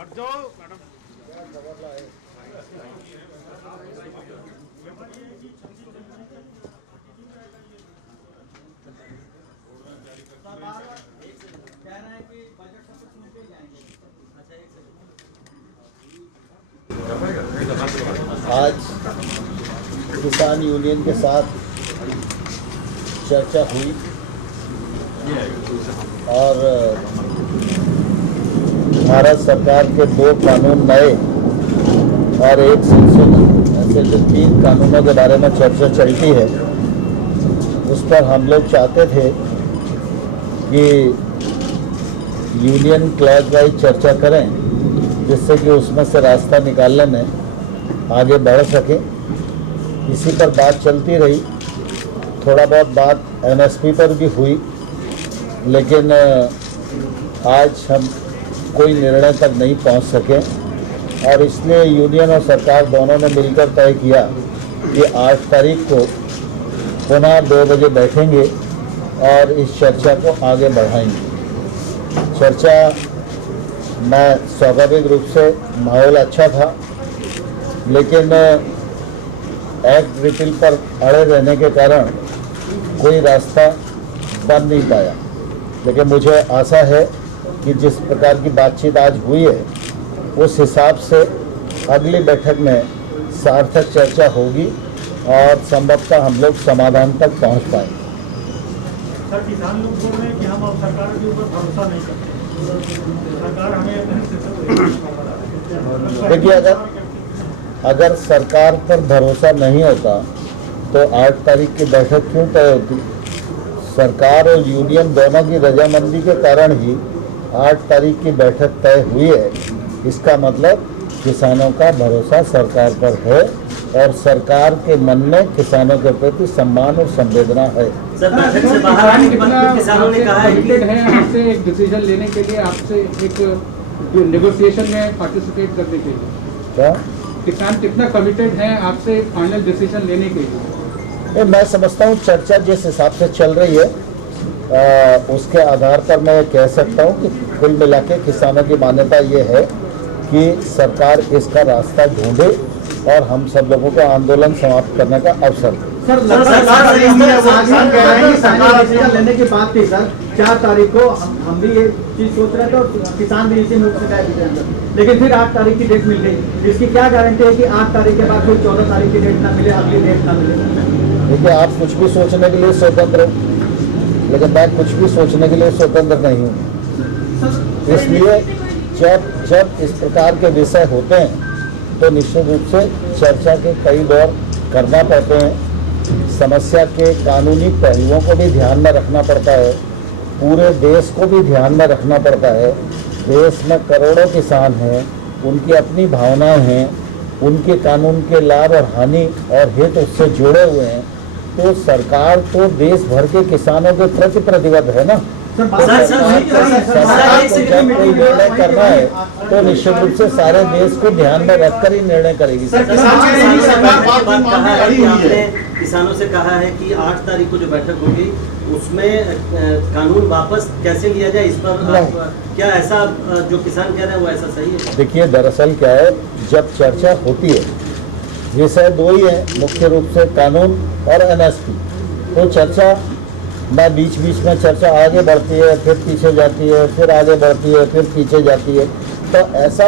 हट जाओ मैडम। कह रहे हैं कि बजट सब कुछ सुन के जाएंगे। अच्छा एक आज किसान यूनियन के साथ चर्चा हुई और भारत सरकार के 2 कानून नए और एक संशोधन, ऐसे जो 3 कानूनों के बारे में चर्चा चलती है, उस पर हम लोग चाहते थे कि यूनियन क्लॉज वाइज चर्चा करें, जिससे कि उसमें से रास्ता निकालने में आगे बढ़ सके। इसी पर बात चलती रही। थोड़ा बहुत बात एमएसपी पर भी हुई, लेकिन आज हम कोई निर्णय तक नहीं पहुंच सके और इसलिए यूनियन और सरकार दोनों ने मिलकर तय किया कि 8 तारीख को पुनः 2 बजे बैठेंगे और इस चर्चा को आगे बढ़ाएंगे। चर्चा में स्वाभाविक रूप से माहौल अच्छा था, लेकिन एक्ट रिपील पर अड़े रहने के कारण कोई रास्ता बन नहीं पाया। लेकिन मुझे आशा है कि जिस प्रकार की बातचीत आज हुई है, उस हिसाब से अगली बैठक में सार्थक चर्चा होगी और संभवतः हम लोग समाधान तक पहुंच पाएंगे। सर, किसान लोग बोल रहे हैं कि हम अब सरकार के ऊपर भरोसा नहीं करते, सरकार हमें। देखिए, अगर सरकार पर भरोसा नहीं होता तो 8 तारीख की बैठक क्यों तय होती? सरकार और यूनियन दोनों की रजामंदी के कारण ही 8 तारीख की बैठक तय हुई है। इसका मतलब किसानों का भरोसा सरकार पर है और सरकार के मन में किसानों के प्रति सम्मान और संवेदना है। सर, बैठक से बाहर किसानों ने कहा है कि आपसे एक डिसीजन लेने के लिए, आपसे एक नेगोशिएशन में पार्टिसिपेट करने के लिए। क्या किसान कितना कमिटेड है आपसे फाइनल डिसीजन लेने के लिए? मैं समझता हूँ चर्चा जिस हिसाब से चल रही है, उसके आधार पर मैं कह सकता हूँ कि कुल मिला के किसानों की मान्यता ये है कि सरकार इसका रास्ता ढूंढे और हम सब लोगों को आंदोलन समाप्त करने का अवसर दे। सर, सरकार डिसीजन लेने की बात थी सर। 4 तारीख को हम भी ये चीज सोच रहे थे और किसान भी इसी मुख से कह, लेकिन फिर 8 तारीख की डेट मिल गई। इसकी क्या गारंटी है कि 8 तारीख के बाद फिर 14 तारीख की डेट ना मिले, अगली डेट ना मिले? देखिए, आप कुछ भी सोचने के लिए स्वतंत्र हो, लेकिन मैं कुछ भी सोचने के लिए स्वतंत्र नहीं हूँ। इसलिए जब इस प्रकार के विषय होते हैं तो निश्चित रूप से चर्चा के कई दौर करना पड़ते हैं। समस्या के कानूनी पहलुओं को भी ध्यान में रखना पड़ता है, पूरे देश को भी ध्यान में रखना पड़ता है। देश में करोड़ों किसान हैं, उनकी अपनी भावनाएं हैं, उनके कानून के लाभ और हानि और हित उससे जुड़े हुए हैं। तो सरकार तो देश भर के किसानों के प्रति प्रतिबद्ध है ना। सरकार को जब कोई निर्णय करना है तो निश्चित रूप से सारे देश को ध्यान में रखकर ही निर्णय करेगी। किसानों से कहा है कि 8 तारीख को जो बैठक होगी उसमें कानून वापस कैसे लिया जाए, इस पर क्या ऐसा जो किसान कह रहे हैं वो ऐसा सही है? देखिए, दरअसल क्या है, जब चर्चा होती है, विषय 2 ही है मुख्य रूप से, कानून और एमएसपी। तो चर्चा में बीच में चर्चा आगे बढ़ती है, फिर पीछे जाती है, फिर आगे बढ़ती है, फिर पीछे जाती है। तो ऐसा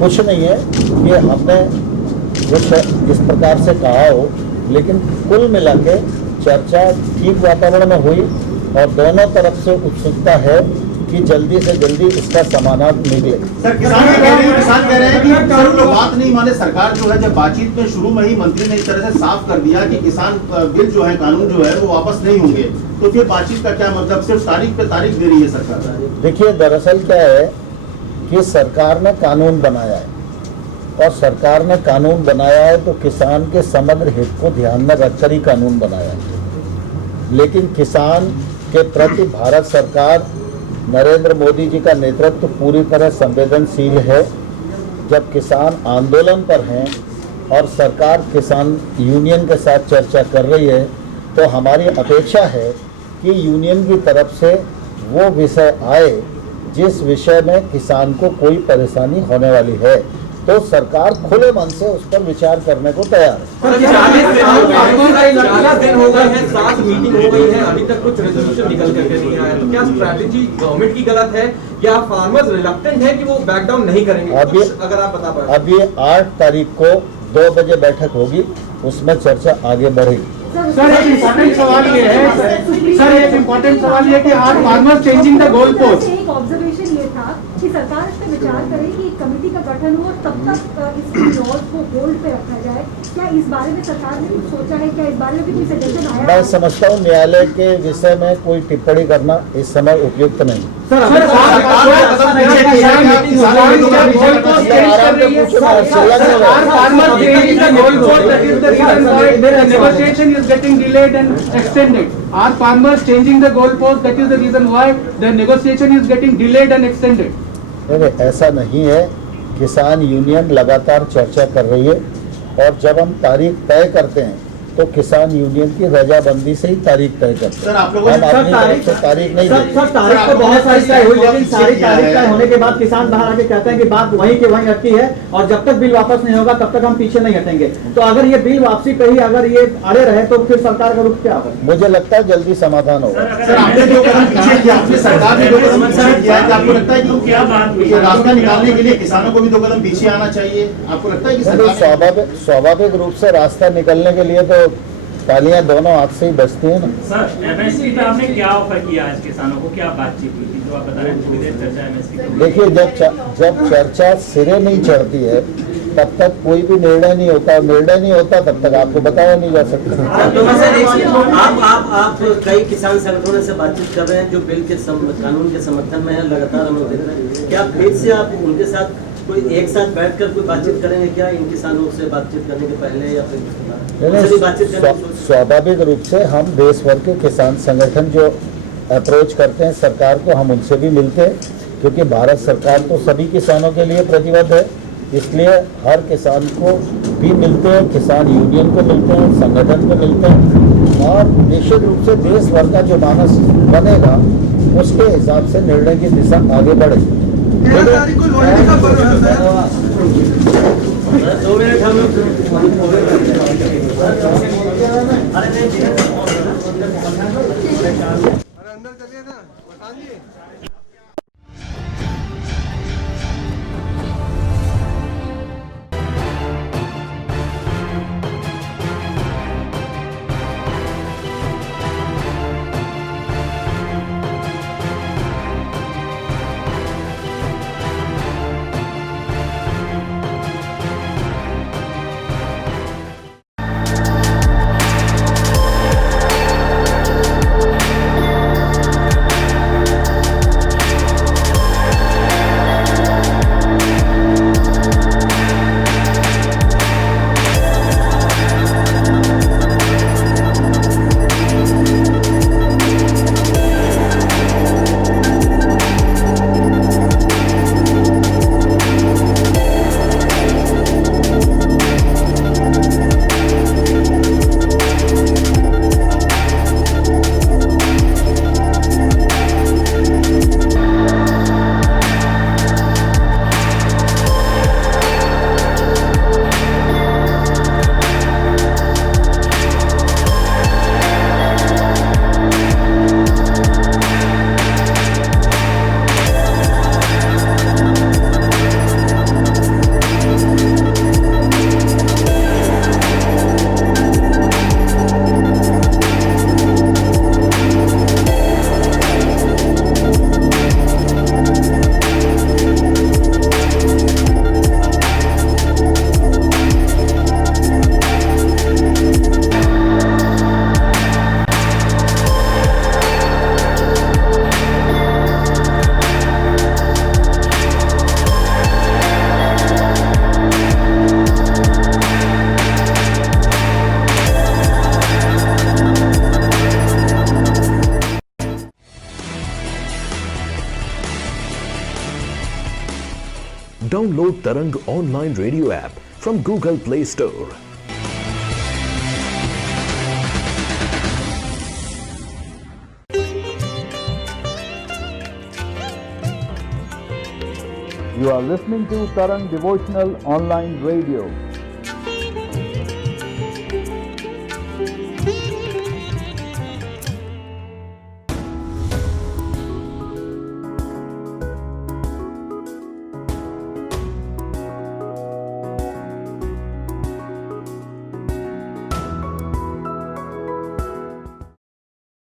कुछ नहीं है कि हमने कुछ इस प्रकार से कहा हो, लेकिन कुल मिला के चर्चा ठीक वातावरण में हुई और दोनों तरफ से उत्सुकता है कि जल्दी से जल्दी इसका समाधान निकले। सर, किसान कह रहे हैं कि सर लोग बात नहीं माने। सरकार जो है, जब बातचीत में शुरू में ही मंत्री ने इस तरह से साफ कर दिया कि किसान बिल जो है, कानून जो है वो वापस नहीं होंगे, तो फिर बातचीत का क्या मतलब? सिर्फ तारीख पे तारीख दे रही है सरकार। देखिए, दरअसल क्या है कि सरकार ने कानून बनाया है और सरकार ने कानून बनाया है तो किसान के समग्र हित को ध्यान में रखकर ही कानून बनाया है। लेकिन किसान के प्रति भारत सरकार, नरेंद्र मोदी जी का नेतृत्व पूरी तरह संवेदनशील है। जब किसान आंदोलन पर हैं और सरकार किसान यूनियन के साथ चर्चा कर रही है, तो हमारी अपेक्षा है कि यूनियन की तरफ से वो विषय आए जिस विषय में किसान को कोई परेशानी होने वाली है तो सरकार खुले मन से उस पर विचार करने को तैयार है। 40 दिन हो गए हैं, 7 मीटिंग हो गई है, अभी तक कुछ रेजोल्यूशन निकल करके नहीं आया। तो क्या स्ट्रैटेजी गवर्नमेंट की गलत है या फार्मर्स रिलक्टेंट है कि वो बैक डाउन नहीं करेंगे? कुछ अगर आप बता पाए। अभी 8 तारीख को 2 बजे बैठक होगी, उसमें चर्चा आगे बढ़ेगी। सर एक इम्पोर्टेंट सवाल ये है, सर एक इम्पोर्टेंट सवाल ये कि are farmers changing the goal post. एक ऑब्जर्वेशन ये था कि सरकार इस पर विचार करे कि एक कमेटी का गठन हो, तब तक इस लॉज को होल्ड पे रखा जाए। क्या इस बारे में सरकार ने कुछ सोचा है? क्या इस बारे में भी कोई सजेशन आया? मैं समझता हूँ न्यायालय के विषय में कोई टिप्पणी करना इस समय उपयुक्त नहीं। Negotiation is getting delayed and extended. Are farmers changing the goalpost? That is the reason why the negotiation is getting delayed and extended. नहीं, ऐसा नहीं है। किसान यूनियन लगातार चर्चा कर रही है और जब हम तारीख तय करते हैं तो किसान यूनियन की रजाबंदी से ही तारीख तय करते हैं। सर, आप लोगों ने हम अपनी तरफ से तारीख नहीं देते। सर तारीख तो बहुत सारी तय हुई, लेकिन सारी तारीख तय होने के बाद किसान बाहर आके कहते हैं कि बात वहीं के वहीं अटकी है और जब तक बिल वापस नहीं होगा तब तक हम पीछे नहीं हटेंगे। तो अगर ये बिल वापसी पे ही अगर ये अड़े रहे तो फिर सरकार का रुख क्या होगा? मुझे लगता है जल्दी समाधान होगा। सर, आपने जो कदम पीछे किया, आपने सरकार ने जो कदम पीछे किया है, आपको लगता है कि क्या बात ये रास्ता निकालने के लिए किसानों को भी 2 कदम पीछे आना चाहिए? आपको लगता है कि सरकार स्वाभाविक रूप से रास्ता निकलने के लिए तो तालियां दोनों हाथ से ही बजती हैं ना। सर एमएसपी पे आपने क्या ऑफर किया आज किसानों को? क्या बातचीत हुई थी जो आप बता रहे हैं थोड़ी देर चर्चा एमएसपी पे? देखिए, जब चर्चा सिरे नहीं चढ़ती है तब तक कोई भी निर्णय नहीं होता, निर्णय नहीं होता तब तक आपको बताया नहीं जा सकता। तो सर आप कई किसान संगठनों से बातचीत कर रहे हैं जो बिल के कानून के समर्थन में है, लगातार हम लोग देख रहे हैं। क्या फिर से आप उनके साथ कोई एक साथ बैठकर कोई बातचीत करेंगे क्या, इन किसानों से बातचीत करने के पहले या फिर बातचीत करने? स्वाभाविक रूप से हम देश भर के किसान संगठन जो अप्रोच करते हैं सरकार को, हम उनसे भी मिलते हैं क्योंकि भारत सरकार तो सभी किसानों के लिए प्रतिबद्ध है, इसलिए हर किसान को भी मिलते हैं, किसान यूनियन को मिलते हैं, संगठन को मिलते हैं और निश्चित रूप से देश भर का जो मानस बनेगा उसके हिसाब से निर्णय की दिशा आगे बढ़ेगी। 2 मिनट हम लोग Download Tarang online radio app from Google Play Store. You are listening to Tarang Devotional Online Radio.